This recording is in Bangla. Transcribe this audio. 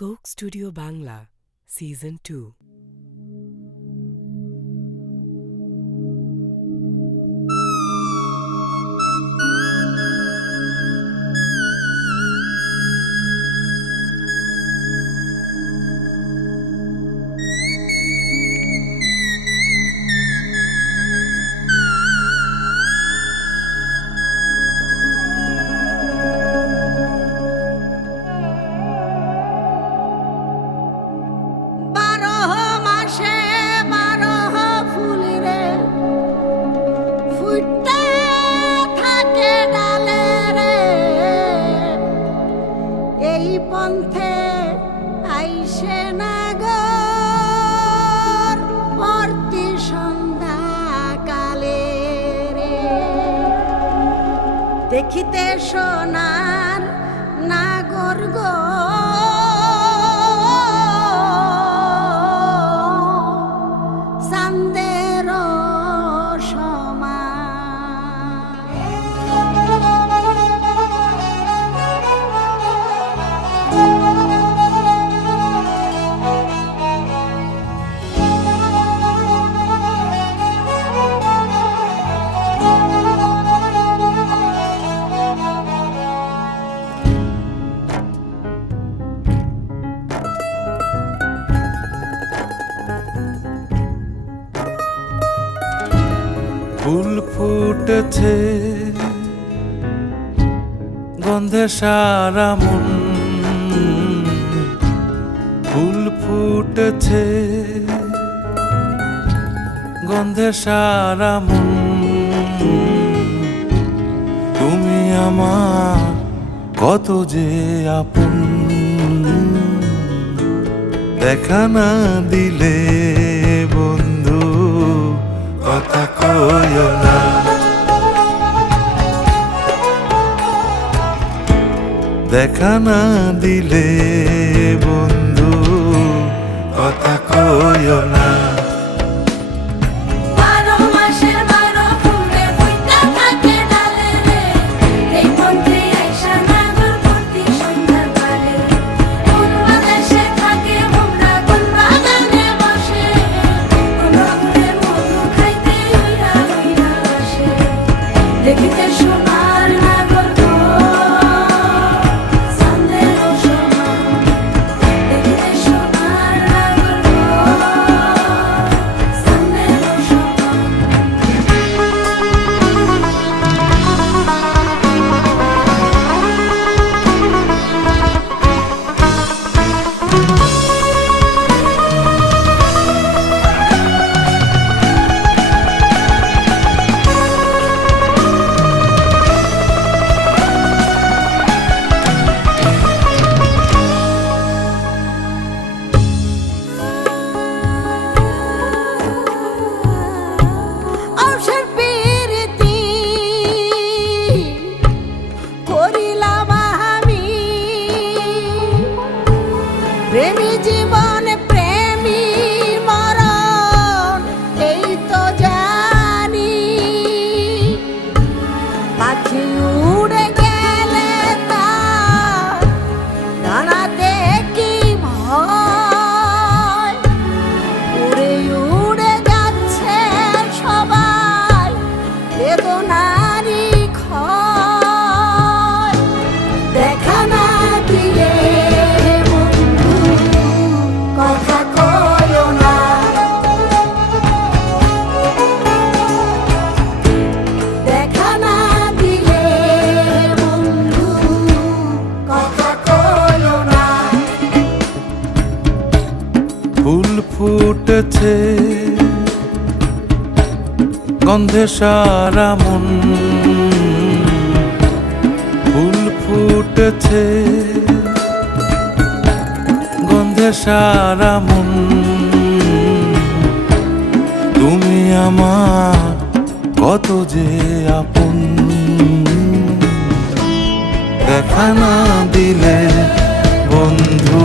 Coke studio Bangla season 2। পন্থে আইসে নাগর প্রতি সন্ধ্যা কালে রে দেখিতে সোনার নাগর গো চাঁদের ফুল ফুটেছে গন্ধে সারা মন, ফুল ফুটেছে গন্ধে সারা মন। তুমি আমার কত যে আপন, দেখা না দিলে বন্ধু কথা কইও না। দেখা না দিলে বন্ধু কথা কইও না। দেখিতে সোনার নাগর গো চাঁদের সমান, দেখিতে সোনার নাগর গো চাঁদের সমান। প্রেমী জীবন প্রেমী মরণ এই তো জানি, পাখি উড়ে গেলে তার ডানাতে কি ভয়, উড়ে উড়ে যাচ্ছে সবাই বেদনারি ক্ষয়। দেখা না দিলে কথা কইও না, দেখা না দিলে বন্ধু কথা কইও না। ফুল ফুটেছে গন্ধে সারা মন, ফুল ফুটেছে গন্ধে সারা মন। তুমি আমার কত যে আপন, দেখা না দিলে বন্ধু